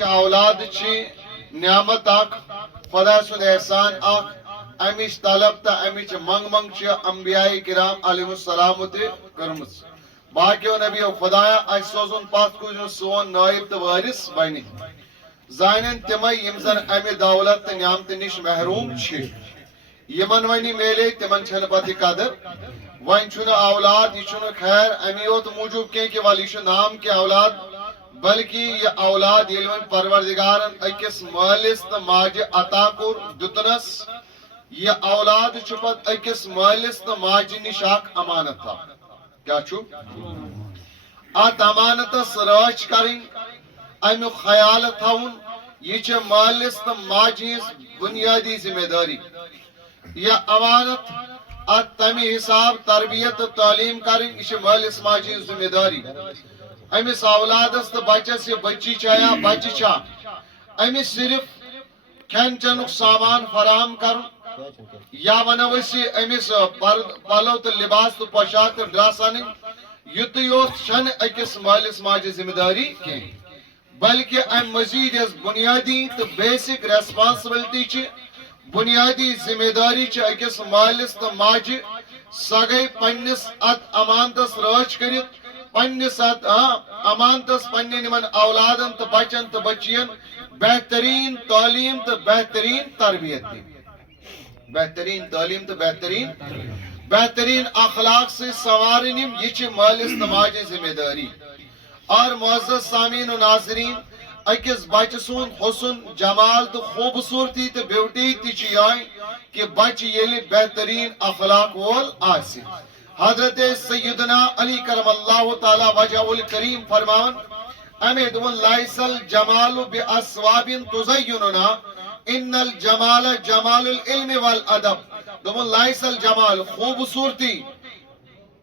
یہ اولاد چھ نعمت اخ خدا سند احسان اخ امچ طلب تو امچ منگ منگ انبیاء کرام علیہ السلام تہ کرمز باقیو نبیو خدایا اس سوزن پت کن سون نائب تو وارث بن زانن تمے یم زن امہ دولت تو نعمت نش محروم چھ یمن ونی میلے تمن چھن پتہ قدر ون چھن اولاد یہ چھن خیر امی یوت موجود کی کہ ولی چھ نام کے اولاد بلکہ یہ اولاد یل ون پروردگارن اکس مالس تو ماجہ عطا کور دتنس یہ اولاد چھ پت اکس مالس تو ماجہ نش اخ امانت تھا کیا چھو ات امانتس راچ کریں امی خیال تھون یہ چھ مالس تو ماجہ بنیادی ذمہ داری یہ امانت ات تمہ حساب تربیت تو تعلیم کریں یہ مالس ماجہ ذمہ داری امس اولادس تو بچس یہ بچی چایا بچہ چا امس صرف کھین چنک سامان فراہم کر یا ونو امس پلو تو لباس تو پوشاک تو ڈریس ان یت یوت چھ اکس مالس ماجہ ذمہ داری کی بلکہ ام مزید اس بنیادی تو بیسک ریسپانسبلٹی چھ بنیادی ذمہ داری چھ اکس مالس تو ماجہ سہ گئی پنس ات امانتس راچ کرت پنس ات امانتس پنن نمن اولادن تو بچن تو بچین بہترین تعلیم تو بہترین تربیت دی بہترین تعلیم تو بہترین اخلاق سے سوارنم یہ چھ مالس تو ماجہ ذمہ داری اور معزز سامعین و ناظرین اکس بچہ سن حسن جمال تو خوبصورتی تو بیوٹی تہ یہ کہ بچہ یل بہترین اخلاق وول آسہ حضرت سیدنا علی کرم اللہ تعالی وجہ الکریم فرمان امی دون لائس الجمال باسواب تزیننا ان الجمال جمال العلم والادب دون لائس الجمال خوبصورتی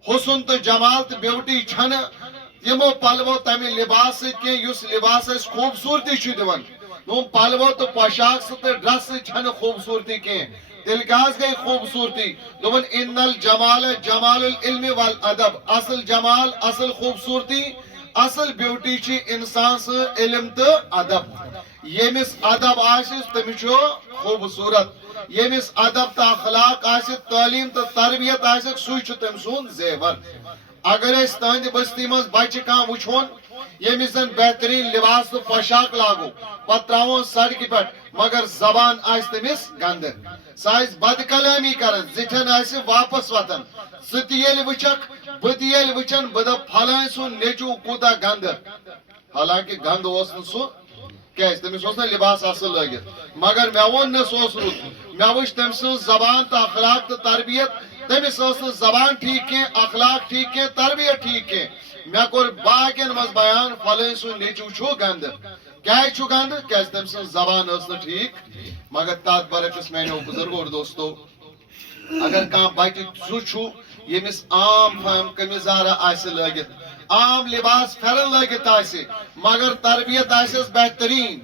حسن تو جمال تو بیوٹی چھن تمو پلو تمہ لباس کی اس لباس اس خوبصورتی چھ دون تم پلو تو پوشاک تو ڈریس چھن خوبصورتی کی تیل کاز گئی خوبصورتی دون ان الجمال جمال العلم والادب اصل جمال اصل خوبصورتی اصل بیوٹی چھ انسان سے علم تو ادب یمس ادب آسس تمس خوبصورت یمس ادب تو اخلاق آس تعلیم تو تربیت آسک سہ تم سن زیور اگر اس تہند بستی مز بچہ کان وچھون یمس زن بہترین لباس تو پوشاک لاگو پتہ تراون سڑکہ پہ مگر زبان آس تمس گند سہ بد کلامی کران زٹھن آس واپس وتان ثہ تیل وچھک بہ یل وچھن بہ دپ پھلان سن نیچو کوتا گند حالانکہ گند اوس نہ سہ کیاز تمس اوس نا لباس اصل لگت مگر مے وون نہ سہ رُت مے وچھ تم سن زبان تو اخلاق تو تربیت تمس ٲس نہٕ زبان ٹھیک کی اخلاق ٹھیک کی تربیت ٹھیک کی مے کور باقین مز بیان فلٲنۍ سُنٛد نیٚچوٗ چھُ گند کیازِ چھُ گند کیازِ تم سن زبان ٲس نہٕ ٹھیک مگر تات برعکس میانیو بزرگو اور دوستو اگر کانٛہہ بچہ سُہ چھُ ییٚمِس عام فہم قمیضارا آسہِ لٲگِتھ عام لباس پھیرن لٲگِتھ آسہِ مگر تربیت آسٮ۪س بہترین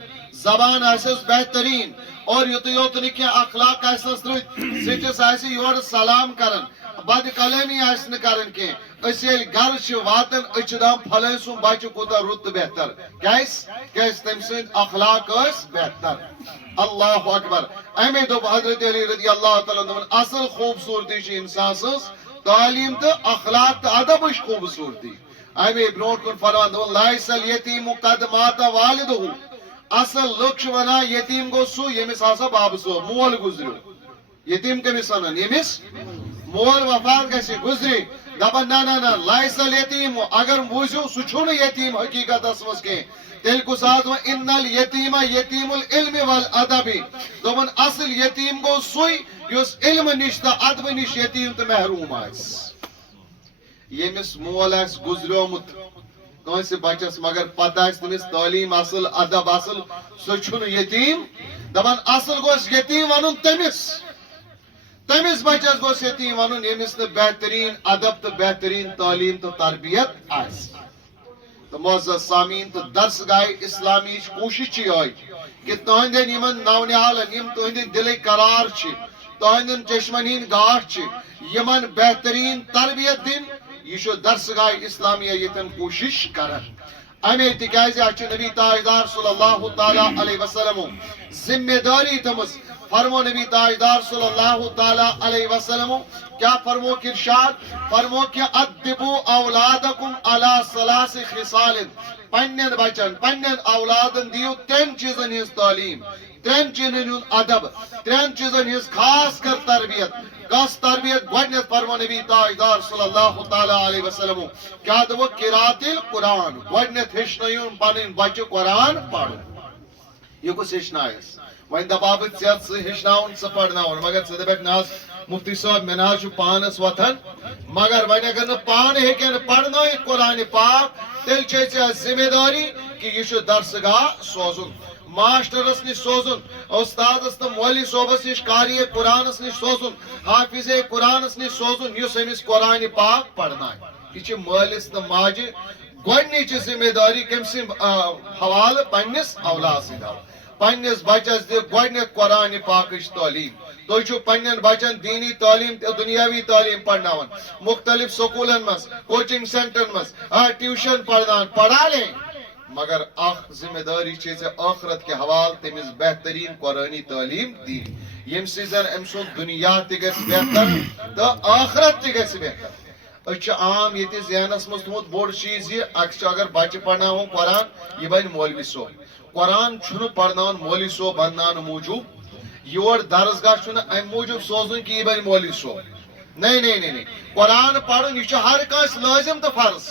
زبان آسٮ۪س بہترین اور یوت یوت نہ کینٛہہ اخلاق آسنس رٕتۍ سٹھس آسہِ یورٕ سلام کران بد کلامی آسہِ نہٕ کران کینٛہہ أسۍ ییٚلہِ گرٕ چھِ واتان أسۍ چھِ دپان پھلٲنۍ سُنٛد بچہ کوٗتاہ رُت تہٕ بہتر کیازِ تٔمۍ سٕنٛدۍ اخلاق ٲسۍ بہتر اللہ اکبر امی دوٚپ حضرت علی رضی اللہ تعالیٰ دوٚپُن اصل خوبصورتی چھِ انسان سٕنٛز تعلیٖم تہٕ اخلاق تہٕ ادبٕچ خوبصورتی امی برونٛٹھ کُن فرمان دوٚپُن لایس الیتیٖمُ قد مات والدہُ اصل لُکھ چھِ ونان یتیٖم گوٚو سُہ ییٚمِس ہسا بابہٕ صٲب مول گُزریو یتیٖم کٔمِس ونان ییٚمِس مول وفات گژھِ گُزرِ دپان نہ لایس الیتیٖم اگر بوٗزِو سُہ چھُنہٕ یتیٖم حقیٖقتس منٛز کینٛہہ تیٚلہِ کُس آز وۄنۍ ان الیتیٖم یتیٖم العلم والادب دوٚپُن اصل یتیٖم گوٚو سُے یُس علمہٕ نِش تہٕ ادبہٕ نِش یتیٖم تہٕ محروٗم آسہِ ییٚمِس مول آسہِ گُزریومُت کٲنٛسہِ بچس مگر پتہ آسہِ تٔمِس تعلیٖم اصل ادب اصل سُہ چھُنہٕ یتیٖم دپان اصل گوٚژھ یتیٖم ونُن تٔمِس بچس گوٚژھ یتیٖم ونُن ییٚمِس نہٕ بہترین ادب تہٕ بہترین تعلیٖم تہٕ تربیت آسہِ تو معزز سامعین تو درس گاہ اسلامی کوشش چھ یہ کہ تہندین یمن نونیالن یم تہندین دل قرار چھ تہندین چشمن ہند گاٹھ چھ یمن بہترین تربیت دن یہ درس گاہ اسلامیہ یتن کوشش کران امی تکیازِ اچھ نبی تاجدار صلی اللہ تعالیٰ علیہ وسلم ذمہ داری تمس فرمو نبی تاجدار صلی اللہ تعالیٰ علیہ وسلم کیا فرمو ارشاد فرمو کہ ادبو اولادکم علی ثلاث خصال پنن بچن پنن اولادن دیو تین چیزن ہز تعلیم ترین چیزن ہز ادب ترین چیزن ہز خاص کر تربیت کس تربیت گوڈنیت فرمو نبی تاجدار صلی اللہ تعالیٰ علیہ وسلم کیا دو قرات القرآن گوڈنیت ہشنیون پنن بچہ قرآن پڑھو یہ کس ہشنائس وین دباب ژےٚ ژٕ ہیٚچھناوُن ژٕ پرناوُن مگر ژٕ دپکھ نہ حظ مفتی صٲب مےٚ نہ حظ چھُ پانس وتھان مگر وۄنۍ اگر نہٕ پانہٕ ہیٚکہِ نہٕ پرنٲیِتھ قرآنِ پاک تیٚلہِ چھے ژےٚ ذمہ داری کہ یہ چھُ درسگاہ سوزُن ماسٹرس نش سوزن استادس تو مولوی صوبس نش قاری قرآنس نش سوزن حافظ قرآنس نش سوزن یس امس قرآن پاک پڑھنائے یہ مالس تو ماجہ گۄڈنِچ ذمہ داری کم سن حوالہ پنس اولاد سند پنس بچس دِ گۄڈنیتھ قرآن پاکچ تعلیم تُہۍ چھِو پننٮ۪ن بچن دینی تعلیم تہٕ دنیاوی تعلیم پرناوان مختلف سکولن مز کوچنگ سینٹرن مز ٹیوشن پرنان پڑھا لیں مگر اخ ذمہ داری چھ آخرت کے حوالہ تمس بہترین قرآنی تعلیم دی یم سن ام سن دنیا تہ گژھِ بہتر تو آخرت تہ گژھِ بہتر اچھ عام یہ ذہنس مز تھومت بوڑ چیز یہ اکثر اگر بچہ پرناون قرآن یہ بن مولوی صوب قرآن چھُنہٕ پرناون مولوی صوب بنناونہٕ موٗجوٗب یور درسگاہ چھُنہٕ امہِ موٗجوٗب سوزُن کہ یہ بن مولوی صوب نہیں قرآن پرُن یہ چھُ ہر کٲنٛسہِ لٲزم تو فرض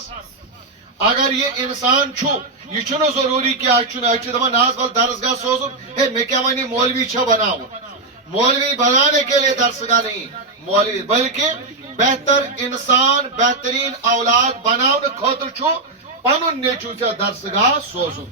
اگر یہ انسان چھُ یہ چھُنہٕ ضروری کہ اچھ دپان نہ بل درسگاہ سوزُن ہے مے کیا ونہِ مولوی چھا بناوُن مولوی بنانے کے لیے درسگاہ نہیں مولوی بلکہ بہتر انسان بہترین اولاد بناونہٕ خٲطرٕ چھُ پنُن نیٚچوٗ ژےٚ درسگاہ سوزُن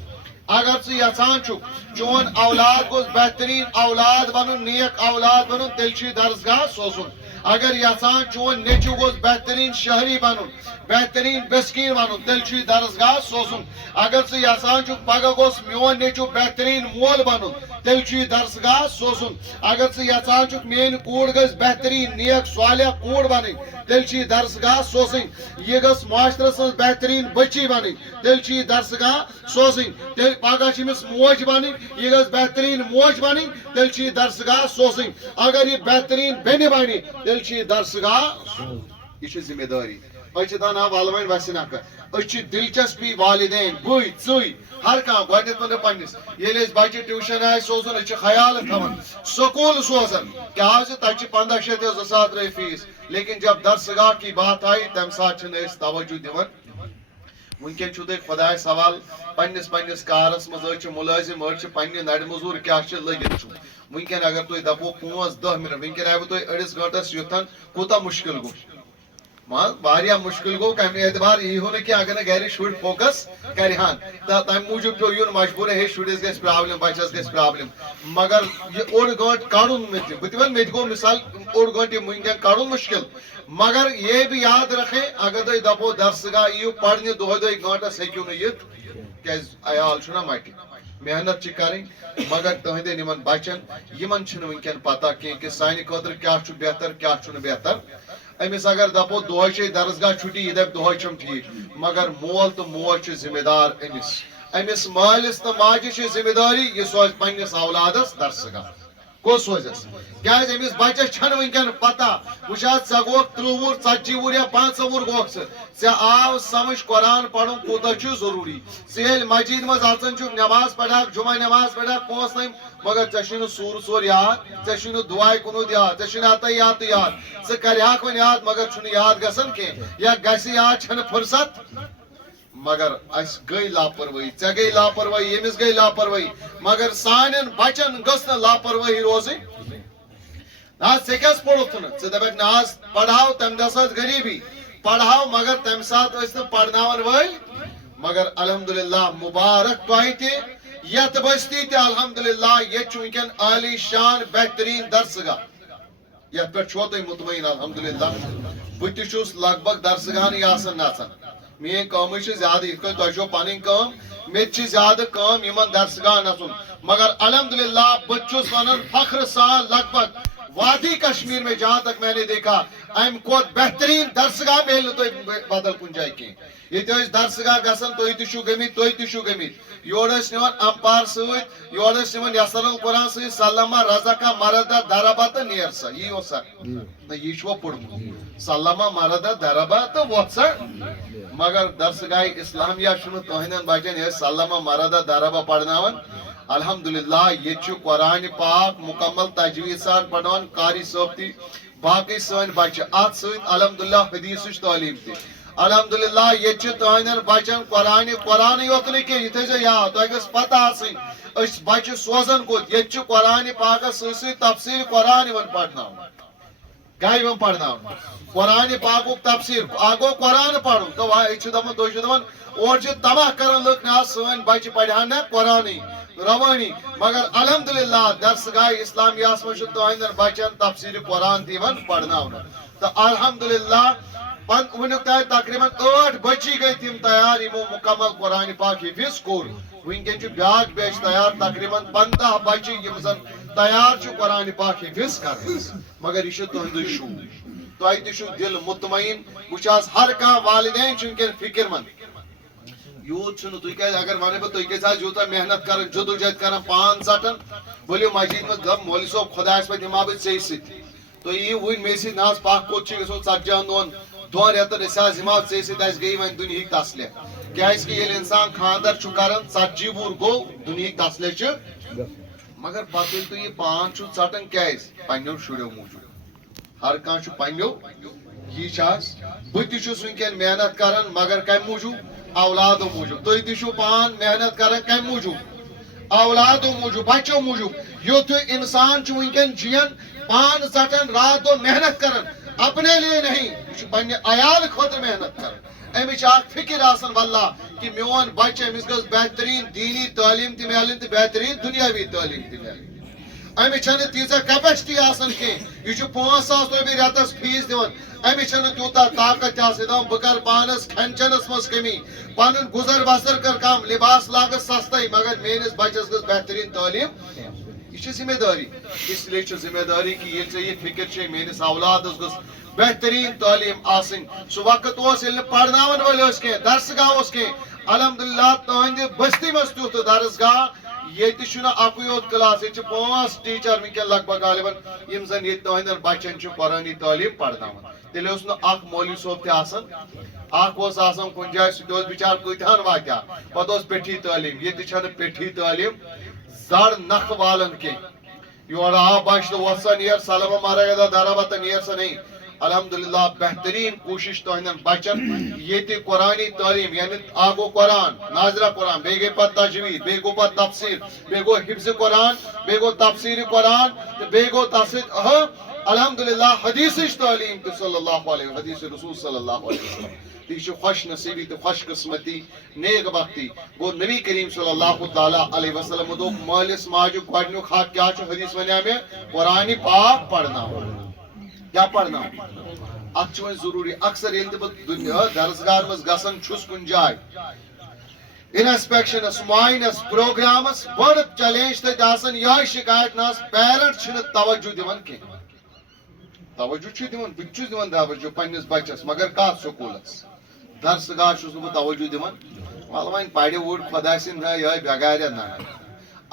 اگر ژٕ یژھان چھُکھ چون اولاد گوٚژھ بہترین اولاد بنُن نیک اولاد بنُن تیٚلہِ چھُے درسگاہ سوزُن اگر یژھان چون نیٚچوٗ گوٚژھ بہترین شہری بنُن بہترین بسکین بنُن تیٚلہِ چھُے درسگاہ سوزُن اگر ژٕ یژھان چھُکھ پگہہ گوٚژھ میون نیٚچوٗ بہترین مول بنُن تیٚلہِ چھُے درسگاہ سوزُن اگر ژٕ یژھان چھُکھ میٲنۍ کوٗر گژھِ بہترین نیک صالح کوٗر بنٕنۍ تیٚلہِ چھُے درسگاہ سوزٕنۍ یہِ گٔژھ معاشرس منٛز بہترین بچی بنٕنۍ تیٚلہِ چھُے درسگاہ سوزٕنۍ تیٚلہِ پگہہ چھِ أمِس موج بنٕنۍ یہِ گٔژھ بہترین موج بنٕنۍ تیٚلہِ چھُے درسگاہ سوزٕنۍ اگر یہِ بہترین بیٚنہِ بنہِ تیٚلہِ چھُے درسگاہ یہ چھِ ذمہ داری أسۍ چھِ دپان ول وۄنۍ وسہِ نکھٕ أسۍ چھِ دلچسپی والدین بٕے ژٕے ہر کانٛہہ گۄڈنیتھ ونہٕ پننس ییٚلہِ أسۍ بچہِ ٹیوشن آسہِ سوزُن أسۍ چھِ خیال تھاوان سکوٗل سوزان کیٛازِ تتہِ چھِ 1500 یا 2000 رۄپیہِ فیس لیکن جب درسگاہ کی بات آئی تمہِ ساتہٕ چھِنہٕ أسۍ توجہ دِوان ونکیٚن چھُو تۄہہِ خۄداے سوال پننس کارس منٛز أڑۍ چھِ مُلٲزم أڑۍ چھِ پننہِ نرِ موٚزوٗر کیٛاہ چھِ لٔگِتھ چھُ ونکیٚن اگر تُہۍ دپو 5-10 منٹ ونکیٚن آیوٕ تُہۍ أڑِس گٲنٛٹس یوٚتن کوٗتاہ مُشکل گوٚو واریاہ مشکل گو کمہِ اعتبار ییٖہو نہٕ کینٛہہ اگر نہٕ گرِ شُرۍ فوکس کرہن تہٕ تمہِ موٗجوٗب پیوٚو یُن مجبوٗر ہے شُرِس گژھِ پرابلم بچس گژھِ پرابلم مگر یہِ اوٚڑ گٲنٛٹہٕ کڑُن مےٚ تہِ بہٕ تہِ ونہٕ مےٚ تہِ گوٚو مثال اوٚڑ گٲنٛٹہٕ یہِ ونکیٚن کڑُن مُشکل مگر یہ بھی یاد رکھیں اگر تُہۍ دپو درسگاہ یِیِو پرنہِ دۄہے گٲنٛٹس ہیٚکِو نہٕ یِتھ کیازِ عیال چھُنہ مٹہِ محنت چھِ کرٕنۍ مگر تُہنٛدٮ۪ن یِمن بچن یِمن چھِنہٕ ونکیٚن پتہ کینٛہہ کہِ سانہِ خٲطرٕ کیٛاہ چھُ بہتر کیٛاہ چھُنہٕ بہتر امس اگر دپو دۄہے چھے درسگاہ چھُٹی یہِ دپہِ دۄہے چھُم ٹھیٖک مگر مول تہٕ موج چھُ ذمہ دار امس مٲلِس تہٕ ماجہِ چھِ ذمہ داری یہِ سوزِ پننس اولادس درسگاہ کُس سوزس کیازِ امس بچس چھنہٕ ونکیٚن پتہ وٕچھ حظ ژےٚ گوٚوکھ 30 وُہُر 40 وُہُر یا 50 وُہُر گوٚوکھ ژےٚ آو سمجھ قرآن پرُن کوٗتاہ چھُ ضروٗری ژٕ ییٚلہِ مسجد منٛز اژان چھُکھ نٮ۪ماز پرکھ جمعہ نٮ۪ماز پرکھ پانٛژھ ٹایم مگر ژےٚ چھُے نہٕ سوٗر ژور یاد ژےٚ چھُے نہٕ دُعاے کُنوٗد یاد ژےٚ چھُے نہٕ اتحیات یاد ژٕ کرہاکھ وۄنۍ یاد مگر چھُنہٕ یاد گژھان کینٛہہ یا گژھِ یاد چھنہٕ فرصت مگر اس گئی لاپروٲہی ژےٚ گئی لاپروٲہی ییٚمِس گئی لاپروٲہی مگر سانٮ۪ن بچن گٔژھ نہٕ لاپروٲہی روزٕنۍ نہ حظ ژےٚ کیٛازِ پوٚرُتھ نہٕ ژٕ دپکھ نہ حظ پڑھاو تمہِ دۄہ ٲس غریٖبی پڑھاو مگر تمہِ ساتہٕ ٲسۍ نہٕ پرناون وٲلۍ مگر الحمدللہ مبارک تۄہہِ تہِ یتھ بستی تہِ الحمدللہ ییٚتہِ چھُ ونکیٚن عالی شان بہترین درسگاہ یتھ پٮ۪ٹھ چھُوا تُہۍ مطمعین الحمدللہ بہٕ تہِ چھُس لگ بگ درسگاہنٕے آسان نژان میٲنۍ کٲمٕے چھِ زیادٕ یِتھ کٔنۍ تۄہہِ چھو پنٕنۍ کٲم مےٚ تہِ چھِ زیادٕ کٲم یِمن درسگاہ نژُن مگر الحمدللہ بہٕ چھُس ونان فخر سان لگ بگ وادی کشمیر میں جہاں تک میں نے دیکھا ام کھۄتہٕ بہترین درسگاہ میلہِ نہٕ تۄہہِ بدل کُنہِ جایہِ کینٛہہ یہ درسگاہ گژھان تُہۍ تہِ چھِو گٔمٕتۍ تُہۍ تہِ چھِو گٔمٕتۍ یور ٲسۍ نِوان امپار سۭتۍ یور ٲسۍ نِوان یسر القرآن سۭتۍ سلما رزقا مردا دربا تہٕ نیر سا یی اوسا نہ یہِ چھُوا پوٚرمُت سلما مردا دربا تہٕ وۄتھ سا مگر درسگاہ اسلامیہ چھُنہٕ تُہنٛدٮ۪ن بچن یہِ سلما مردا دربا پرناوان الحمدللہ یہ چھُ قرآن پاک مکمل تجویٖد سان پرناوان قاری صٲب تہِ باقی سٲنۍ بچہِ اتھ سۭتۍ الحمدللہ حدیثٕچ تعلیٖم تہِ الحمدللہ یہ تہندین بچن قرآن یوت نی کی یہ تھو یاد تہ گھس پتہ آسن اس بچہ سوزان کوت یہ قرآن پاکس سی تفسیر قرآن پڑھنا گئی پڑھنا قرآن پاک تفسیر گو قرآن پڑھن تو یہ دپان تھی دپان اور تباہ کران لک نا سن بچہ پڑھان نا قرآن روانی مگر الحمدللہ درسگاہ اسلامیہ مجھ تہندین بچن تفسیر قرآن تین پڑھنا تو الحمدللہ ونیک تک تقریباً 8 بچی گئی تم تیار یمو مکمل قرآن پاک حفظ کور ونکن بیاکھ بیچ تیار تقریباً 15 بچی یم زن تیار قرآن پاک حفظ کر مگر یہ تہند شو تہ تہ دل مطمئن بچاس ہر کھانا والدین ونکن فکر مند یوت تھی اگر ون بہ تھی یوتہ محنت کر جدوجہد کر پان ژٹان ؤلو مسجد مز دپ مول صوب خدایس پہ دما بہ ژے سۭتۍ تھی ون مے سۭتۍ نا پاک کوت گژھو 40 دون رٮ۪تن أسۍ دِمہو ژے سۭتۍ اَسہِ گٔیے وۄنۍ دُنہِکۍ تسلے کیٛازِکہِ ییٚلہِ اِنسان خانٛدر چھُ کران 40 وُہُر گوٚو دُنہِکۍ تسلے چھِ مگر پتہٕ ییٚلہِ تُہۍ یہِ پان چھُو ژٹان کیٛازِ پننیو شُرٮ۪و موٗجوٗب ہر کانٛہہ چھُ پننیو یی چھِ حظ بہٕ تہِ چھُس وٕنکٮ۪ن محنت کران مگر کمہِ موٗجوٗب اولادو موٗجوٗب تُہۍ تہِ چھِو پان محنت کران کمہِ موٗجوٗب اولادو موٗجوٗب بچو موٗجوٗب یُتھ انسان چھُ وٕنکٮ۪ن جین پان ژٹان رات دۄہ محنت کران اپنے لیے نہیں یہ پنہ عیال خاطر محنت کر امچ فکر آسان واللہ کہ میون بچہ امس گھس بہترین دینی تعلیم تہ ملن تو بہترین دنیاوی تعلیم تہ ملن امس تیزہ کیپیسٹی آسان کی یہ 5,000 رۄپیہِ رٮ۪تس فیس دِوان امس تیوٗتاہ طاقت آسان بہ کر پانس کھٮ۪ن چٮ۪نس منٛز کمی پنُن گُزر بسر کر کم لباس لاگس سستے مگر میٲنِس بچس گژھِ بہترین تعلیم یہ ذمہ داری اس لیے ذمہ داری کہ یہ ژے یہ فکر چھ میٲنِس اولادس گژھِ بہترین تعلیم آسن سہ وقت ییٚلہِ پرناون وٲلۍ ٲسۍ کینٛہہ درسگاہ اوس کینٛہہ الحمدللہ تہنٛدِ بستی منٛز تیُتھ درسگاہ ییٚتہِ چھُنہٕ اکُے یوت کلاس ییٚتہِ چھِ 5 ٹیٖچر ونکٮ۪ن لگ بگ غالباً یِم زن ییٚتہِ تہنٛدٮ۪ن بچن چھِ قرٲنی تعلیٖم پرناوان تیٚلہِ اوس نہٕ اکھ مولوی صٲب تہِ آسان اکھ اوس آسان کُنہِ جایہِ سُہ تہِ اوس بِچار کۭتہن واتہِ ہا پتہٕ اوس پیٹھی تعلیٖم ییٚتہِ چھنہٕ پیٹھی تعلیٖم زڑ نکھ والن کینٛہہ یور آو بچہ تو وۄتھ سا نیر سلما مردا دربا تہٕ نیر سا نہیں الحمدللہ بہترین کوشش تہندین بچن یہ قرآنی تعلیم یعنی گو قرآن ناظرہ قرآن بیٚیہِ گٔے پتہٕ تجوید بیٚیہِ گوٚو پتہٕ تفسیر بیٚیہِ گوٚو حفظ قرآن بیٚیہِ گوٚو تفسیر قرآن تہٕ بیٚیہِ گوٚو تتھ سۭتۍ الحمدللہ حدیثٕچ تعلیٖم تہِ صلی اللہ علیہ حدیث رسول صلی اللہ علیہ وسلم تہ یہ خوش نصیبی تو خوش قسمتی نیک بختی گو نبی کریم صلی اللہ تعالیٰ علیہ وسلم دوٚپ مٲلِس ماجہِ گۄڈنیُک حق کیا چھُ حدیث ونیٛا مےٚ قرآنِ پاک پرناوُن کیا پڑھنا ات ضروری اکثر ییٚلہِ بہٕ درسگاہ مز گژھان چھُس کُنہِ جایہِ انسپیکشنس معاینس پروگرامس بڑ چیلنج تتہِ آسان یہے شکایت نا پیرنٹ چھنہٕ توجہ دِوان کینٛہہ توجہ چھُ دِوان بہٕ تہِ چھُس دِوان توجہ پننس بچس مگر کتھ سکوٗلس درسگاہ چھُس نہٕ بہٕ توجہ دِوان ول وۄنۍ پرِ وُر خۄدا سٕنٛدۍ یہے بٮ۪گاریا نہ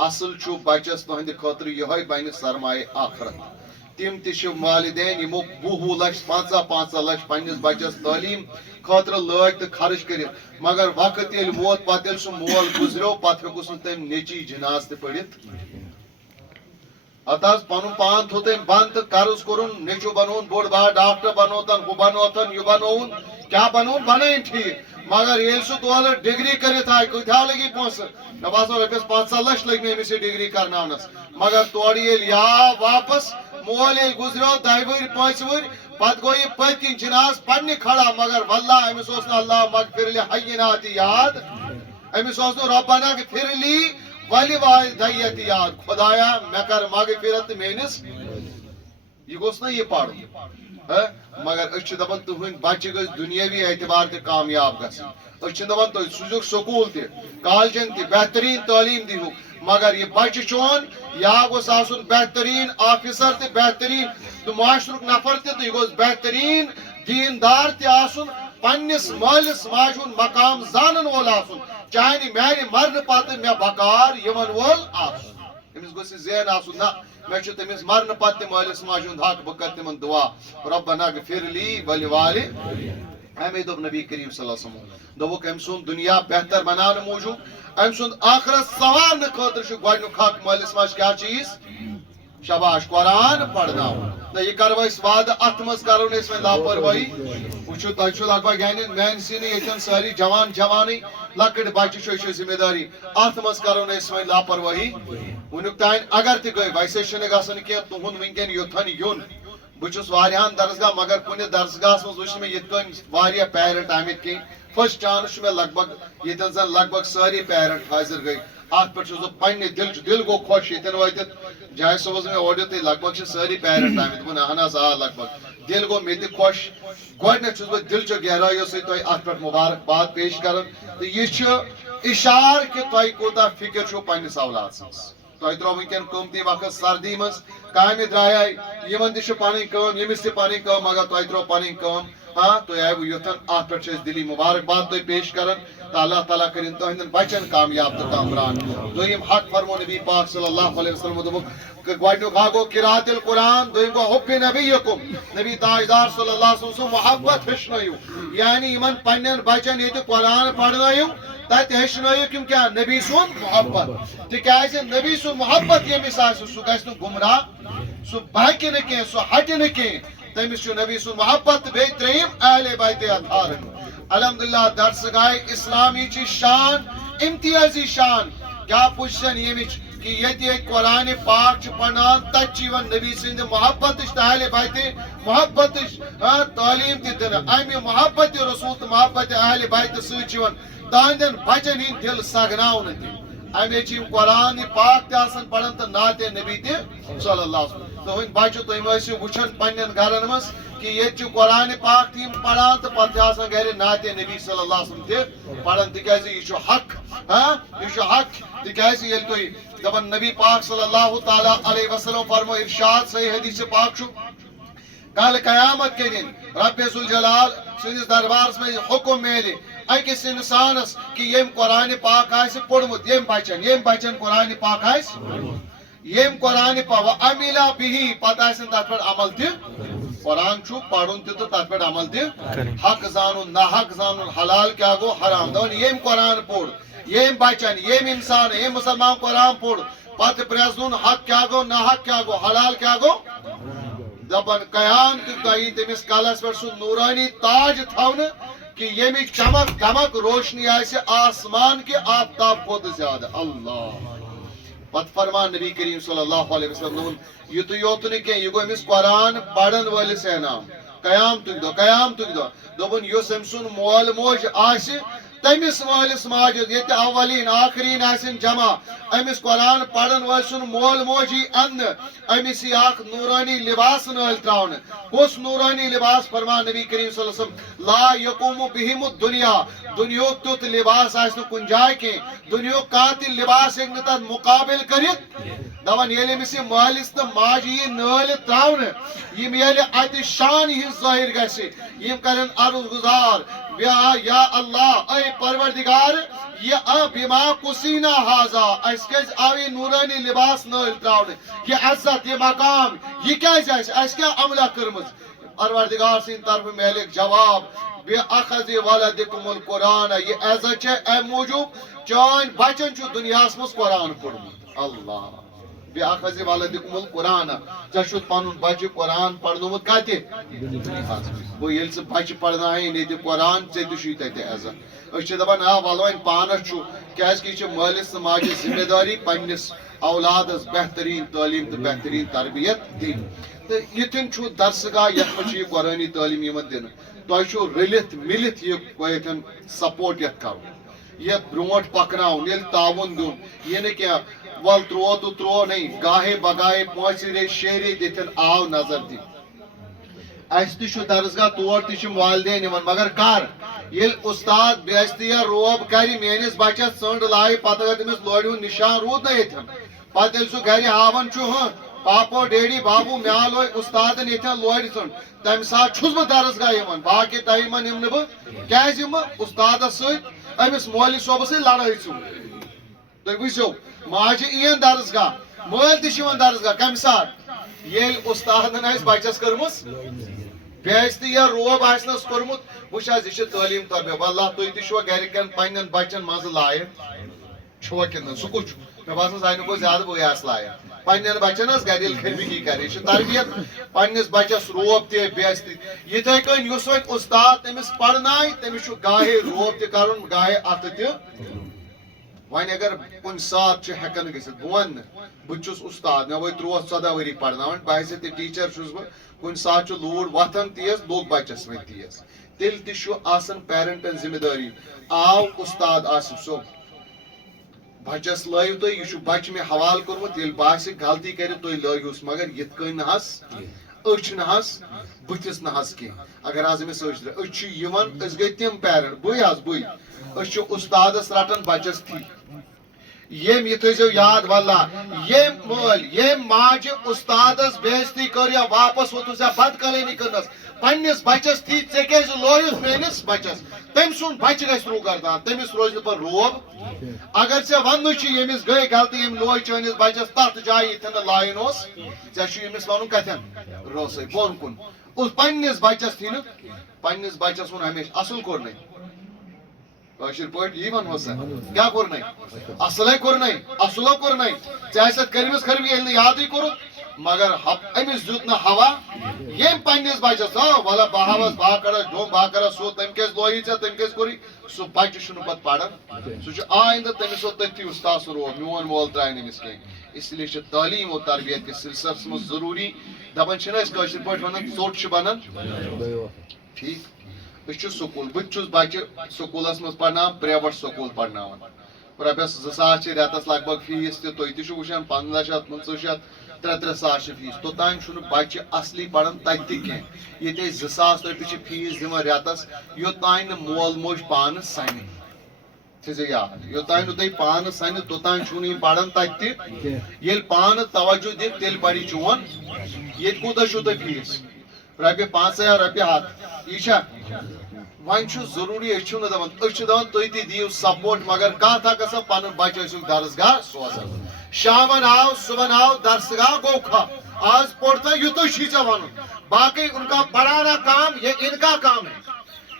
اصل چھُ بچس تہنٛدِ خٲطرٕ یہے بنہِ سرمایہ آخرت تم تہ والدین یمو 20 لچھ 15 لچھ پننس بچس تعلیم خاطر لٲگۍ تہٕ خرچ کٔرِتھ مگر وقت ییٚلہِ ووت پتہٕ ییٚلہِ سُہ مول گُزریو پتہٕ ہیوٚکُس نہٕ تٔمۍ نیٚچی جناز تہِ پٔرِتھ اتھ حظ پنُن پان تھوٚو تٔمۍ بنٛد تہٕ قرض کوٚرُن نیٚچو بنووُن بوٚڑ بار ڈاکٹر بنوتن ہُہ بنوتن یہِ بنووُن کیٛاہ بنووُن بنٲیِن ٹھیٖک مگر ییٚلہِ سُہ تورٕ ڈگری کٔرِتھ آے کۭتیٛاہ لٔگی پونٛسہٕ مےٚ باسان رۄپیس 15 لچھ لٔگۍ مےٚ أمِس یہِ ڈگری کرناونس مگر تورٕ ییٚلہِ آو واپس مول ییٚلہِ گُزریو 2 ؤری 5 ؤری پتہٕ گوٚو یہِ پٔتۍ کِنۍ جناز پننہِ کھڑا مگر واللہ أمِس اوس نہٕ اللہ مغفر لحیِّنات یاد أمِس اوس نہٕ رۄبنا اغفر لی ولوالدیَ یاد خۄدایا مےٚ کر مغفرت تہٕ میٲنِس یہ گوٚژھ نا یہِ پرُن مگر أسۍ چھِ دپان تُہنٛدۍ بچہِ گٔژھۍ دُنیٲوی اعتبار تہِ کامیاب گژھٕنۍ أسۍ چھِ دپان تُہۍ سوٗزِوُکھ سکوٗل تہِ کالجن تہِ بہتریٖن تعلیٖم دِہُکھ مگر یہ بچہ چون یا گوٚژھ آسُن بہترین آفیسر تہ بہترین تو معاشرک نفر تہ یہ گوٚژھ بہترین دیندار تہ آسُن پنس مالس ماجہ مقام زانن وول آسن چاہے میانہ مرن پتہ مے بکار یمن وول آسن امس گوٚژھ ذہن آسن نا مے چھُ تٔمِس مرن پتہ مالس ماجہ ہُنٛد حق بہٕ کر تمن دعا ربنا اغفر لی ولوالدی ہمیں دوٚپ نبی کریم صلی اللہ علیہ وسلم دوٚپُکھ أمۍ سُنٛد دنیا بہتر بناونہٕ موٗجوٗب أمۍ سُنٛد آخرت سوارنہٕ خٲطرٕ چھُ گۄڈنیُک حق مٲلِس ماجہِ کیٛاہ چیٖز شاباش قرآن پرناوُن نہ یہِ کرو أسۍ وعدٕ اتھ منٛز کرو نہٕ أسۍ وۄنۍ لاپروٲہی وٕچھِو تۄہہِ چھُو لگ بگ یعنی میٛانہِ نہٕ ییٚتٮ۪ن سٲری جوان جوانٕے لۄکٕٹۍ بچہِ چھُ یہِ چھُ ذمہٕ دٲری اتھ منٛز کرو نہٕ أسۍ وۄنۍ لاپروٲہی وٕنیُک تانۍ اگر تہِ گٔے ویسے چھُنہٕ گژھان کینٛہہ تُہُنٛد وٕنکٮ۪ن یوٚتھن یُن بہٕ چھُس واریاہن درسگاہ مگر کُنہِ درسگاہس منٛز وٕچھ مےٚ یِتھ کٔنۍ واریاہ پیرنٹ آمٕتۍ کینٛہہ فٔسٹ چانس چھُ مےٚ لگ بگ ییٚتٮ۪ن زن لگ بگ سٲری پیرنٹ حٲضر گٔے اتھ پٮ۪ٹھ چھُس بہٕ پننہِ دل گوٚو خۄش ییٚتٮ۪ن وٲتِتھ جایہِ صٲبس مےٚ اورٕ یِتھٕے لگ بگ چھِ سٲری پیرنٹ آمٕتۍ دوٚپُن اہن حظ آ لگ بگ دل گوٚو مےٚ تہِ خۄش گۄڈٕنیتھ چھُس بہٕ دلچو گہرٲیو سۭتۍ تۄہہِ اتھ پٮ۪ٹھ مُبارکباد پیش کران تہٕ یہِ چھُ اِشارٕ کہِ تۄہہِ کوٗتاہ فِکر چھُو پننِس اولاد سٕنٛز تۄہہِ ترٛوو وٕنکٮ۪ن قۭمتی وقت سردی منٛز کامہِ درٛایے یِمن تہِ چھِ پنٕنۍ کٲم ییٚمِس تہِ پنٕنۍ کٲم مگر تۄہہِ ترٛوو پنٕنۍ کٲم ہاں تُہۍ آیوٕ یوٚتن اتھ پٮ۪ٹھ چھِ أسۍ دِلی مُبارکباد تۄہہِ پیش کران تہٕ اللہ تعالیٰ کٔرِنۍ تُہنٛدٮ۪ن بچن کامیاب تہٕ کامران دوٚیِم حق فرمو نبی پاک صلی اللہ علیہ وسلم دوٚپُکھ گۄڈنیُک حق گوٚو قرات القرآن دوٚیِم گوٚو حُبِ نبیکُم نبی تاجدار صلی اللہ علیہ وسلم سُنٛد محبت ہیٚچھنٲیِو یعنی یِمن پننٮ۪ن بچن ییٚتہِ قرآن پرنٲیِو تتہِ ہیٚچھنٲیِکھ یِم کیٛاہ نبی سُنٛد محبت تِکیٛازِ نبی سُنٛد محبت ییٚمِس آسہِ سُہ گژھِ نہٕ گمراہ سُہ بہکہِ نہٕ کینٛہہ سُہ ہٹہِ نہٕ کینٛہہ تٔمِس چھُ نبی سُنٛد محبت تہٕ بیٚیہِ ترٛیٚیِم اہلِ بیتِ اطہار الحمدللہ درسگاہ اسلامی شان امتیازی شان کیا پوزیشن ییٚمِچ کہ ییٚتہِ قرآنِ پاک چھِ پرنان تتہِ چھِ یِوان نبی سٕنٛدِ محبتٕچ تہٕ اہلِ بیتِ محبتٕچ تعلیٖم تہِ دِنہٕ امہِ محبتِ رسوٗل تہٕ محبتِ اہلِ بیتہِ سۭتۍ چھِ یِوان تہنٛدٮ۪ن بچن ہٕنٛدۍ دل سگناونہٕ تہِ امے چھِ یِم قرآنِ پاک تہِ آسان پران تہٕ نعتِ نبی تہِ صلی اللہ علیہ وسلم تُہنٛدۍ بچہِ تُہۍ مہٕ ٲسِو وٕچھان پننٮ۪ن گرن منٛز کہ ییٚتہِ چھُ قرآنِ پاک تہِ یِم پران تہٕ پتہٕ چھِ آسان گرِ نعتِ نبی صلی اللہ علیہ وسلم تہِ پران تِکیٛازِ یہِ چھُ حق یہِ چھُ حق تِکیٛازِ ییٚلہِ تُہۍ دپان نبی پاک صلی اللہ تعالیٰ علیہ وسلم فرمو ارشاد صحیح حدیث پاک چھُ کل قیامت کے دن رب ذوالجلال سٕنٛدِس دربارس منٛز حکم میلہِ أکِس انسانس کہ ییٚمۍ قرآنِ پاک آسہِ پوٚرمُت ییٚمۍ بچن قرآنِ پاک آسہِ ییٚمۍ قرآنِ پاک وعمل بِہِ پتہٕ آسن تتھ پٮ۪ٹھ عمل تہِ قرآن چھُ پرُن تہِ تہٕ تتھ پٮ۪ٹھ عمل تہِ حق زانُن نہ حق زانُن حلال کیٛاہ گوٚو حرام دپان ییٚمۍ قرآن پوٚر ییٚمۍ بچن ییٚمۍ انسان ییٚمۍ مسلمان قرآن پوٚر پتہٕ پرٛزنُن حق کیٛاہ گوٚو نہ حق کیٛاہ گوٚو حلال کیٛاہ گوٚو دپان قیامتُک دۄہ یی تٔمِس کلس پٮ۪ٹھ سُہ نوٗرانی تاج تھاونہٕ کہ ییٚمِچ چمک دمک روشنی آسہِ آسمان کہِ آفتاب کھۄتہٕ زیادٕ اللہ پتہٕ فرمان نبی کریم صلی اللہ علیہ وسلم دوٚپُن یُتُے یوت نہٕ کینٛہہ یہِ گوٚو أمِس قرآن پرن وٲلِس انعام قیامتُک دۄہ دوٚپُن یُس أمۍ سُنٛد مول موج آسہِ تٔمِس مٲلِس ماجہِ ییٚتہِ اولیٖن آخریٖن آسن جمع أمِس قرآن پرن وٲلۍ سُنٛد مول موج یی اننہٕ أمِس یی اکھ نوٗرانی لباس نٲلۍ تراونہٕ کُس نوٗرانی لباس فرمان نبی کریم صلی اللہ علیہ وسلم لا یقومُ بِہِمُ دُنیا دُنیہُک تیُتھ لباس آسہِ نہٕ کُنہِ جایہِ کینٛہہ دُنیہُک کانٛہہ تہِ لباس ہیٚکہِ نہٕ تتھ مُقابل کٔرِتھ دپان ییٚلہِ أمِس یہِ مٲلِس تہٕ ماجہِ یی نٲلِتھ تراونہٕ یِم ییٚلہِ اتہِ شانہِ ہِنٛز ظٲہِر گژھِ یِم کرن عرض گُزار یا اللہ اے پروردگار یہ بما کُسینا حاضا اسہِ کیٛازِ آو یہِ نوٗرانی لباس نٲلۍ تراونہٕ یہِ عزت یہِ مقام یہِ کیٛازِ اسہِ کیٛاہ عملہ کٔرمٕژ پروردگار سٕنٛدِ طرفہٕ میلِکھ جواب بِأَخَذِ وَلَدِكُمُ القرآن یہِ عزت چھِ امہِ موٗجوٗب چٲنۍ بچن چھُ دُنیاہس منٛز قرآن پوٚرمُت اللہ بِأَخَذِ وَلَدِكُمُ القرآن ژےٚ چھُتھ پنُن بچہِ قرآن پرنومُت کتہِ گوٚو ییٚلہِ ژٕ بچہِ پرناوین ییٚتہِ قرآن ژےٚ تہِ چھُے تتہِ عزت أسۍ چھِ دپان ولہٕ وۄنۍ پانس چھُ کیٛازِ یہِ چھِ مٲلِس تہٕ ماجہِ ذمہٕ دٲری پننِس اولادس بہتریٖن تعلیٖم تہٕ بہتریٖن تربیت دِنۍ تہٕ یِتھٮ۪ن چھُ درسگاہ یتھ منٛز چھِ یہِ قرآنی تعلیٖم یِوان دِنہٕ تۄہہِ چھُو رٔلِتھ مِلِتھ یہِ سپورٹ یتھ کرُن یتھ برونٛٹھ پکناوُن ییٚلہِ تعاوُن دیُن یہِ نہٕ کینٛہہ ول ترٛوو تہٕ ترٛوو نَے گاہے بگاہے پانٛژھِ ریٚتھۍ شیٚیہِ ریٚتھۍ ییٚتٮ۪ن آو نظر دِنہِ اسہِ تہِ چھُ درسگاہ تور تہِ چھِ والدین یِوان مگر کر ییٚلہِ اُستاد بے عزتیا روب کرِ میٲنِس بچس ژٔنٛڈ لایہِ پتہٕ اگر تٔمِس لورِ ہُنٛد نِشان روٗد نہ ییٚتٮ۪ن پتہٕ ییٚلہِ سُہ گرِ ہاوان چھُ پاپو ڈیڈی بابو میا لوگ استاد یتن لوڑ ژھنڈ تمہ سات چھس بہ درسگاہ یوان باقی ٹائمن یم نہ بہ کیاز یم استادس ست امس مولوی صوبس ست لڑائی ژھو تُہۍ وٕچھِو ماجہِ یِن درسگاہ مٲلۍ تہِ چھِ یِوان درسگاہ کمہِ ساتہٕ ییٚلہِ اُستادن آسہِ بچس کٔرمٕژ بےعزتی یا روب آسنس کوٚرمُت وٕچھ حظ یہِ چھِ تعلیٖم تربیت واللہ تُہۍ تہِ چھُوا گرِکٮ۪ن پننٮ۪ن بچن منٛزٕ لایق چھُوا کِنہٕ سُہ کُس چھُ مےٚ باسان سانہِ کھۄتہٕ زیادٕ بٕے آسہٕ لایق پننٮ۪ن بچن حظ گرِ ییٚلہِ خرمگی کرِ یہِ چھِ تربیت پننِس بچس روب تہِ بےعزتی یِتھے کٔنۍ یُس وۄنۍ اُستاد تٔمِس پرنایہِ تٔمِس چھُ گاہے روب تہِ کرُن گاہے اتھٕ تہِ وۄنۍ اگر کُنہِ ساتہٕ چھُ ہٮ۪کان گٔژھِتھ بہٕ ونہٕ نہٕ بہٕ چھُس اُستاد مےٚ وٲتۍ 13-14 ؤری پرناوان باعث تہِ ٹیٖچر چھُس بہٕ کُنہِ ساتہٕ چھُ لوٗر وتھان تیز لوٚگ بچس وۄنۍ تیز تیٚلہِ تہِ چھُ آسان پیرنٹن ذمہٕ دٲری آو اُستاد آصف صٲب بچس لٲیِو تُہۍ یہِ چھُ بچہِ مےٚ حوالہٕ کوٚرمُت ییٚلہِ باسہِ غلطی کرِ تُہۍ لٲگۍہوٗس مگر یِتھ کٔنۍ نہ حظ أچھ نہ حظ بٕتھِس نہ حظ کینٛہہ اگر حظ أمِس أسۍ چھِ یِوان أسۍ گٔے تِم پیرنٹ بٕے حظ بٕے أسۍ چھِ اُستادس رٹان بچس تھی یم یہ تھٲیزیو یاد واللہ یم مٲلۍ یم ماجہِ اُستادس بےعزتی کٔر یا واپس ووتُس یا بد کلٲمی کٔرنس پننِس بچس تھی ژےٚ کیازِ لویُس میٲنِس بچس تٔمۍ سُنٛد بچہِ گژھِ روٗگردان تٔمِس روزِ نہٕ پتہٕ روب اگر ژےٚ وننُے چھُ ییٚمِس گٔے غلطی ییٚمۍ لوے چٲنِس بچس تتھ جایہِ ییٚتھٮ۪ن نہٕ لایُن اوس ژےٚ چھُ ییٚمِس ونُن کتھٮ۪ن رٲسٕے بۄن کُن پننِس بچس تھی نہٕ پننِس بچس ووٚن ہمیشہِ اصل کوٚرنَے کٲشِر پٲٹھۍ یی ونہوس سا کیٛاہ کوٚرنَے اصلے کوٚرنَے اصلو کوٚرنَے ژےٚ آسٮ۪تھ کٔرمٕژ خرمی ییٚلہِ نہٕ یادٕے کوٚرُتھ مگر أمِس دیُت نہٕ ہوا ییٚمۍ پننِس بچس وَلہ بہٕ ہاوس بہٕ کرس ڈوٚم بہٕ کرس سُہ تٔمۍ کیازِ لویی ژےٚ تٔمۍ کیازِ کوٚرُے سُہ بچہِ چھُنہٕ پتہٕ پران سُہ چھُ آیندٕ تٔمِس اوس تٔتھی اُستاد سُنٛد روب میون مول ترٛایہِ نہٕ أمِس کینٛہہ اس لیے چھِ تعلیٖم و تربیت کِس سلسلس منٛز ضروٗری دپان چھِنہٕ أسۍ کٲشِر پٲٹھۍ ونان ژوٚٹ چھِ بنان ٹھیٖک أسۍ چھِ سکوٗل بہٕ تہِ چھُس بچہِ سکوٗلس منٛز پرناوان پریویٹ سکوٗل پرناوان رۄپیس 2,000 چھِ رٮ۪تس لگ بگ فیٖس تہِ تُہۍ تہِ چھِو وٕچھان 15,000 15,000 3-3 ساس چھِ فیٖس توٚتانۍ چھُنہٕ بچہِ اصلی پران تتہِ تہِ کینٛہہ ییٚتہِ أسۍ 2,000 رۄپیہِ چھِ فیٖس دِوان رٮ۪تس یوٚتانۍ نہٕ مول موج پانہٕ سنہِ تھٲیزیو یاد یوٚتانۍ نہٕ تُہۍ پانہٕ سنہِ توٚتانۍ چھُنہٕ یِم پران تتہِ تہِ ییٚلہِ پانہٕ توجہ دِ تیٚلہِ پرِ چون ییٚتہِ کوٗتاہ چھُو تۄہہِ فیٖس رۄپیہِ 5,000 رۄپیہِ ہتھ یہِ چھا وۄنۍ چھُ ضروٗری أسۍ چھِو نہٕ دپان أسۍ چھِ دپان تُہۍ تہِ دِیِو سپورٹ مگر کتھ اکھ گژھان پنُن بچہِ ٲسِو درسگاہ سوزان شامن آو صبحن آو درسگاہ گوٚو کھپ آز پوٚر یُتُے چھُے ژےٚ ونُن باقٕے ان کا پڑھانا کام یہ ان کا کام ہے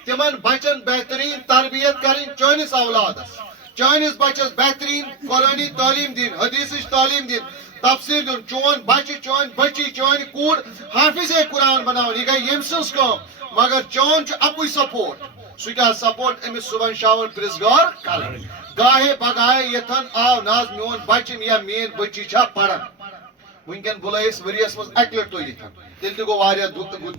تمن بچن بہترین تربیت کرٕنۍ چٲنِس اولادس چٲنِس بچس بہترین قرٲنی تعلیٖم دِنۍ حدیثٕچ تعلیٖم دِنۍ تفسیٖر دیُن چون بچہِ چٲنۍ بچی چٲنۍ کوٗر حافظے قرآن بناوٕنۍ یہِ گٔے ییٚمہِ سٕنٛز کٲم مگر چون چھُ اَکُے سپورٹ سُہ کیٛاہ سپورٹ أمِس صبحن شامن پرٛژھ کرٕنۍ گاہے بگاہے یتھن آو نہ حظ میون بچہِ یا میٲنۍ بچی چھا پران ونکٮ۪ن بُلٲیِس ؤریس منٛز اکہِ لٹہِ تُہۍ یتھن تیٚلہِ تہِ گوٚو واریاہ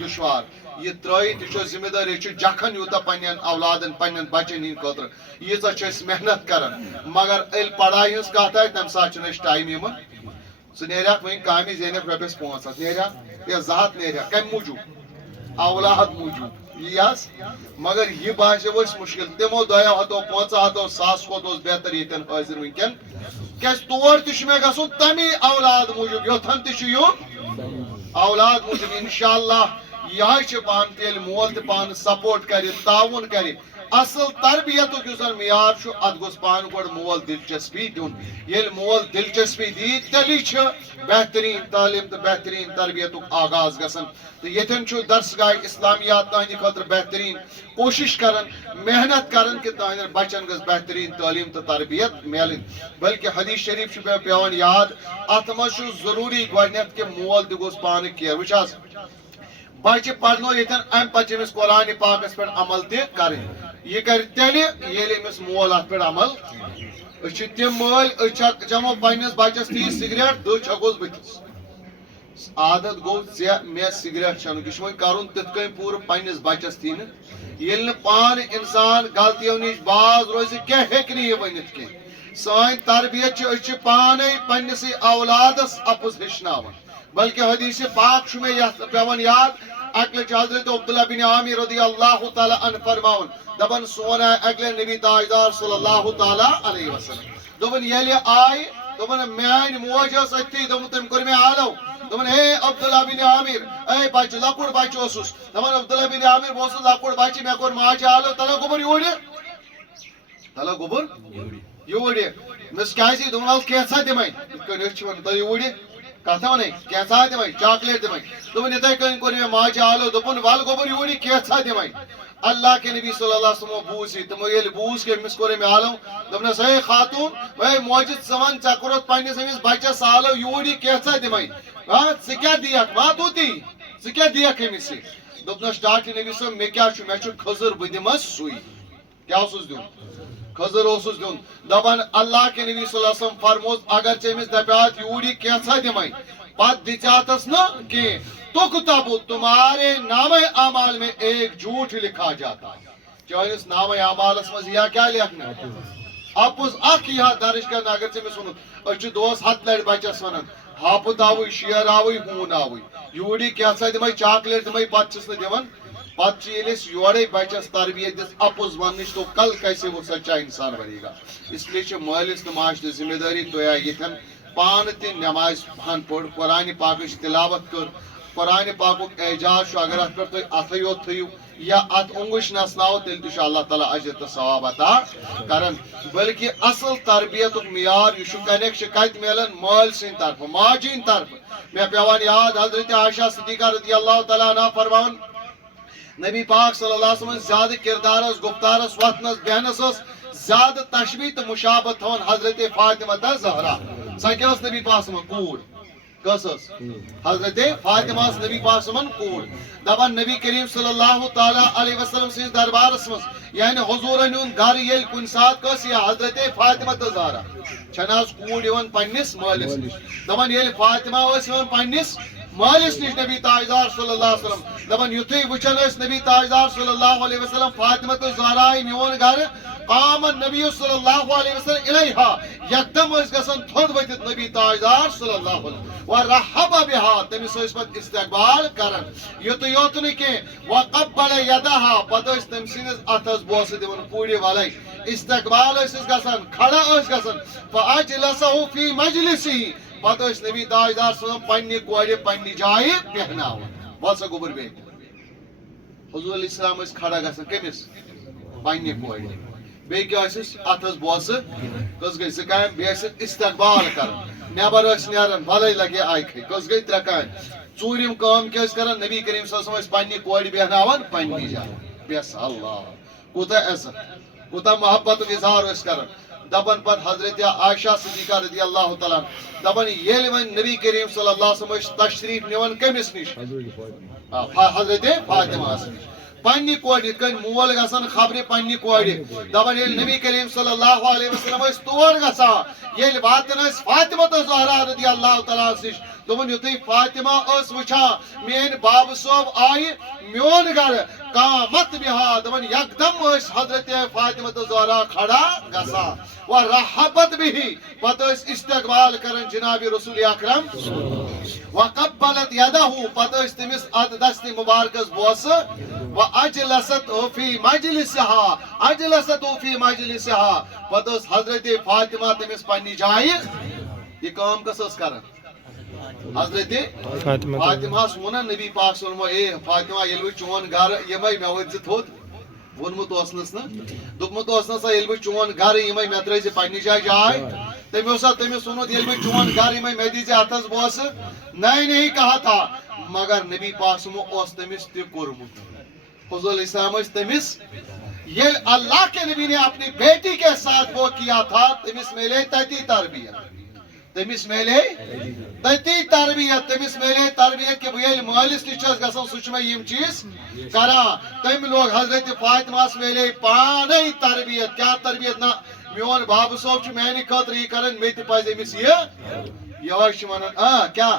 دُشوار یہِ ترٲیِتھ یہِ چھُ ذمہٕ دٲری یہِ چھُ جکھن یوٗتاہ پننٮ۪ن اولادن پننٮ۪ن بچن ہٕنٛدِ خٲطرٕ ییٖژاہ چھِ أسۍ محنت کران مگر ییٚلہِ پڑایہِ ہٕنٛز کتھ آسہِ تمہِ ساتہٕ چھُنہٕ أسۍ ٹایم یِوان ژٕ نیرہکھ وۄنۍ کامہِ زینکھ رۄپیس 500 نیرہکھ یا 200 نیرہکھ کمہِ موٗجوٗب اولاد موٗجوٗب یی حظ مگر یہِ باسیو اَسہِ مُشکل تِمو 200 500 ساس کھۄتہٕ اوس بہتر ییٚتٮ۪ن حٲضِر ونکٮ۪ن کیازِ تور تہِ چھُ مےٚ گژھُن تمی اولاد موٗجوٗب یوٚتھن تہِ چھُ یُن اولاد موٗجوٗب انشاء اللہ یِہے چھِ پانہٕ تہِ ییٚلہِ مول تہِ پانہٕ سپورٹ کرِ تعاوُن کرِ اصل تربیتُک یُس زن معیار چھُ اتھ گوٚژھ پانہٕ گۄڈٕ مول دلچسپی دیُن ییٚلہِ مول دلچسپی دی تیٚلی چھِ بہتریٖن تعلیٖم تہٕ بہتریٖن تربیتُک آغاز گژھان تہٕ ییٚتٮ۪ن چھُ درسگاہ اسلامیات تہنٛدِ خٲطرٕ بہتریٖن کوٗشش کران محنت کران کہِ تہنٛدٮ۪ن بچن گٔژھ بہتریٖن تعلیٖم تہٕ تربیت میلٕنۍ بلکہِ حدیث شریف چھُ مےٚ پیوان یاد اتھ منٛز چھُ ضروٗری گۄڈٕنیتھ کہِ مول تہِ گوٚژھ پانہٕ کیر وٕچھ حظ بچہِ پرنو ییٚتٮ۪ن امہِ پتہٕ چھِ أمِس قرآنِ پاکس پٮ۪ٹھ عمل تہِ کرٕنۍ یہِ کرِ تیٚلہِ ییٚلہِ أمِس مول اتھ پٮ۪ٹھ عمل أسۍ چھِ تِم مٲلۍ أسۍ چمو پننِس بچس تھی سِگریٹ دٔہ چھکوس بٕتھِس عادت گوٚو ژےٚ مےٚ سِگریٹ چٮ۪نُک یہِ چھُ وۄنۍ کرُن تِتھ کٔنۍ پوٗرٕ پننِس بچس تھی نہٕ ییٚلہِ نہٕ پانہٕ انسان غلطیو نِش باز روزِ کینٛہہ ہیٚکہِ نہٕ یہِ ؤنِتھ کینٛہہ سٲنۍ تربیت چھِ أسۍ چھِ پانے پننِسٕے اولادس اپُز ہیٚچھناوان بلکہِ حدیث پاک چھُ مےٚ یتھ پیوان یاد اکہِ لٹہِ چھُ حضرت عبداللہ بن عامر رضی اللہ تعالیٰ عنہ فرماوان دپان سون آے اکہِ لٹہِ نبی تاجدار صلی اللہ تعالیٰ علیہ وسلم دوٚپُن ییٚلہِ آیہِ دوٚپُن میٲنۍ موج ٲس أتھی دوٚپُن تٔمۍ کوٚر مےٚ آلو دپان ہے عبداللہ بن عامر اے بچہ لکڑ بچہ اوسس دپان عبداللہ بن عامر بہ اوسس لکڑ بچہ مے کور ماجہ حالو تلا گوبر یور تلا گوبر یور مس کیازِ دپان ول کینژھا دِمے یِتھ کٔنۍ أسۍ چھِ ونان تُہۍ یور کتھا ونے کینژھا دِمے چاکلیٹ دِمے دپان یِتھے کٔنۍ کوٚر مےٚ ماجہِ حالو دوٚپُن ول گوبر یور کینژھا دِمے اللہ کے نبی صلی اللہ علیہ وسلم بوز یہ تمو یل بوز کہ امس کور حالو دپنس ہے خاتون اے موجد زمان ژےٚ کوٚرُتھ پننس أمِس بچس حالو یوٗرۍ کینژھا دِمے ژٕ کیٛاہ دِیکھ ما توٗتی ژٕ کیٛاہ دِیکھ أمِس دوٚپنس ڈاکٹر نبی صٲب مےٚ کیٛاہ چھُ مےٚ چھُ کھٔزٕر بہٕ دِمس سُے کیٛاہ اوسُس دیُن کھٔزٕر اوسُس دیُن دپان اللہ کے نبی صلی اللہ علیہ وسلم فرموس اگر ژےٚ أمِس دپیاتھ یوٗرۍ کینژھا دِمے پتہٕ دِژیاتس نہٕ کینٛہہ تُکتب تمہارے نام اعمال میں ایک جھوٹ لکھا جاتا ہے چٲنِس نام اعمالس منٛز یا کیٛاہ لیکھنہٕ اپُز اکھ یِہا درج کرنہٕ اگر ژےٚ أمِس ووٚنُتھ أسۍ چھِ دۄہس 100 لٹہِ بچس ونان ہاپُت آوٕے شیر آوٕے ہوٗن آوٕے یوٗرۍ کینژھا دِمے چاکلیٹ دِمے پتہٕ چھِس نہٕ دِوان پتہٕ چھِ ییٚلہِ أسۍ یورے بچس تربیت دِژ اپُز وننٕچ تو کل کیسے وہ سچا انسان بنے گا اس لیے چھِ مٲلِس تہٕ ماجہِ تہِ ذمہٕ دٲری تُہۍ ییٚتھٮ۪ن پانہٕ تہِ نٮ۪مازِ ہن پٔر قرآنِ پاکٕچ تلاوت کٔر قرآن پاکُک اعجاز چھُ اگر اتھ پٮ۪ٹھ تُہۍ اتھے یوت تھٲیِو یا اتھ اوٚنگُش نژناوو تیٚلہِ تہِ چھُ اللہ تعالیٰ اجر تہٕ ثواب عطا کران بلکہِ اصل تربیتُک معیار یہِ چھُ کنیکشن کتہِ مِلان مٲلۍ سٕنٛدِ طرفہٕ ماجہِ ہٕنٛدِ طرفہٕ مےٚ پیوان یاد حضرت عائشہ صدیقہ رضی اللہ تعالیٰ عنہ فرماوان نبی پاک صلی اللہ علیہ وسلم زیادٕ کردارس گفتارس وتھنس بیہنس ٲس زیادٕ تشبیہ تہٕ مشابہت تھاوان حضرت فاطمہ زہرا سۄ کیٛاہ ٲس نبی پاک صٲبن کوٗر کس حضرت فاطمہ نبی پاک صٲبن کوٗر دپان نبی کریم صلی اللہ تعالیٰ علیہ وسلم سٕنٛدِس دربارس منٛز یعنی حضوٗرن ہُنٛد گرٕ ییٚلہِ کُنہِ ساتہٕ کٲنٛسہِ یا حضرت فاطمہ زہرا چھنہٕ حظ کوٗر یِوان پننِس مٲلِس نِش دپان ییٚلہِ فاطمہ ٲس یِوان پننِس مٲلِس نِش نبی تاجدار صلی اللہ علیہ وسلم دپان یُتھُے وٕچھان ٲسۍ نبی تاجدار صلی اللہ علیہ وسلم فاطمہ زہرا میون گرٕ قام النبی صلی اللہ علیہ وسلم الیہا یکدم ٲسۍ گژھان تھوٚد ؤتھِتھ نبی تاجدار صلی اللہ علیہ وسلم ورحب بها تٔمِس ٲسۍ پتہٕ استقبال کران یُتُے یوت نہٕ کینٛہہ وقبل یدها پتہٕ ٲسۍ تٔمۍ سٕنٛدِس اتھس بوسہٕ دِوان پوٗرِ ولے استقبال ٲسِس گژھان کھڑا ٲسۍ گژھان فاجلسه فی مجلسه پتہٕ ٲسۍ نبی تاجدار صٲب پننہِ کورِ پننہِ جایہِ بیہناوان وَل سا گوٚبُر بیٚیہِ حضوٗر علیہ السلام ٲسۍ کھڑا گژھان کٔمِس پننہِ کورِ بیٚیہِ کیٛاہ ٲسِس اتھس بوسہٕ کٔژ گٔے زٕ کامہِ بیٚیہِ ٲسِس استقبال کران نیبر ٲسۍ نیران بھلے لگے آیکھٕے کٔژ گٔے 3 کامہِ ژوٗرِم کٲم کیٛاہ ٲسۍ کران نبی کریم صلی اللہ علیہ وسلم ٲسۍ پننہِ کورِ بیہناوان پننہِ جایہِ بیس اللہ کوٗتاہ عزت کوٗتاہ محبتُک اظہار ٲسۍ کران دپان پتہٕ حضرت عائشہ صدیقہ رضی اللہ تعالیٰ دپان ییٚلہِ وۄنۍ نبی کریم صلی اللہ علیہ وسلم ٲسۍ تشریف نِوان کٔمِس نِش حضرت فاطمہس نِش پننہِ کورِ یِتھ کٔنۍ مول گژھان خبرِ پننہِ کورِ دپان ییٚلہِ نبی کریم صلی اللہ علیہ وسلم ٲسۍ تور گژھان ییٚلہِ واتان ٲسۍ فاطمہ زہرا رضی اللہ تعالیٰ نِش دوٚپُن یُتھُے فاطمہ ٲس وٕچھان میٲنۍ بابہٕ صٲب آیہِ میون گرٕ قامت بِہا دپان یکدم ٲسۍ حضرت فاطمہ زہرا کھڑا گژھان ورحبت بِہی پتہٕ ٲسۍ استقبال کران جناب رسول اکرم وقبلت یدہو پتہٕ ٲسۍ تٔمِس اتھ دستہِ مُبارکس بوسہٕ وَأَجْلَسَتْ فِي مَجْلِسِهَا أَجْلَسَتْ فِي مَجْلِسِهَا پتہٕ ٲس حضرت فاطمہ تٔمِس پننہِ جایہِ یہِ کٲم کس ٲس کران حضرت فاطمہس ووٚنن نبی پاک صلی اللہ علیہ وسلم اے فاطمہ ییٚلہِ بہٕ چون گرٕ یِمے مےٚ ؤتھۍ زِ تھوٚد ووٚنمُت اوسنس نہٕ دوٚپمُت اوسنس ییٚلہِ بہٕ چون گرٕ یِمے مےٚ ترٛٲے زِ پننہِ جایہِ جاے تٔمۍ اوسا تٔمِس ووٚنمُت ییٚلہِ بہٕ چون گرٕ یِمے مےٚ دی زِ اتھس بوسہٕ نہیں کہا تھا مگر نبی پاک صلی اللہ علیہ وسلم اوس تٔمِس تہِ کوٚرمُت حضور علیہ السلام ٲسۍ تٔمِس ییٚلہِ اللہ کے نبی نے اپنی بیٹی کے ساتھ وہ کیا تھا تٔمِس میلے تتی تربیت تٔمِس میلے تتی تربیت تٔمِس میلے تربیت کہ بہٕ ییٚلہِ مٲلِس نِش چھَس گژھان سُہ چھُ مےٚ یِم چیٖز کران تٔمۍ لوگ حضرت فاطمہس میلے پانے تربیت کیٛاہ تربیت نہ میون بابہٕ صٲب چھُ میانہِ خٲطرٕ یہِ کران مےٚ تہِ پزِ أمِس یِہوے چھِ ونان کیٛاہ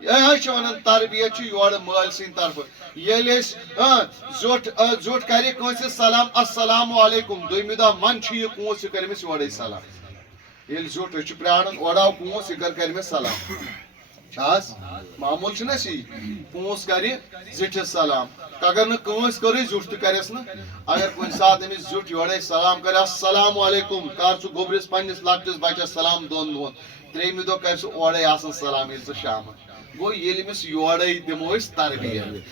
یِہوے چھِ ونان تربیت چھِ یورٕ مٲلۍ سٕنٛدِ طرفہٕ ییٚلہِ أسۍ زیُٹھ کرِ کٲنٛسہِ سلام السلام علیکم دوٚیمہِ دۄہ من چھُ یہِ کوٗنٛژ یہِ کرِ أمِس یورے سلام ییٚلہِ زیُٹھ أسۍ چھِ پرٛاران اورٕ آو کوٗنٛژ یہِ کر مےٚ سلام چھِ حظ معموٗل چھُنہ سی پونٛسہٕ کرِ زِٹھِس سلام اگر نہٕ کٲنٛسہِ کٔرٕے زیُٹھ تہِ کرٮ۪س نہٕ اگر کُنہِ ساتہٕ أمِس زیُٹھ یورے سلام کرِ السلام علیکم کر ژٕ گوٚبرِس پننِس لۄکٹِس بچس سلام 2 دۄہن 3مہِ دۄہ کرِ سُہ اورے آسان سلام ییٚلہِ سُہ شامس گو ییٚلہِ أمِس یورے دِمو أسۍ تربیت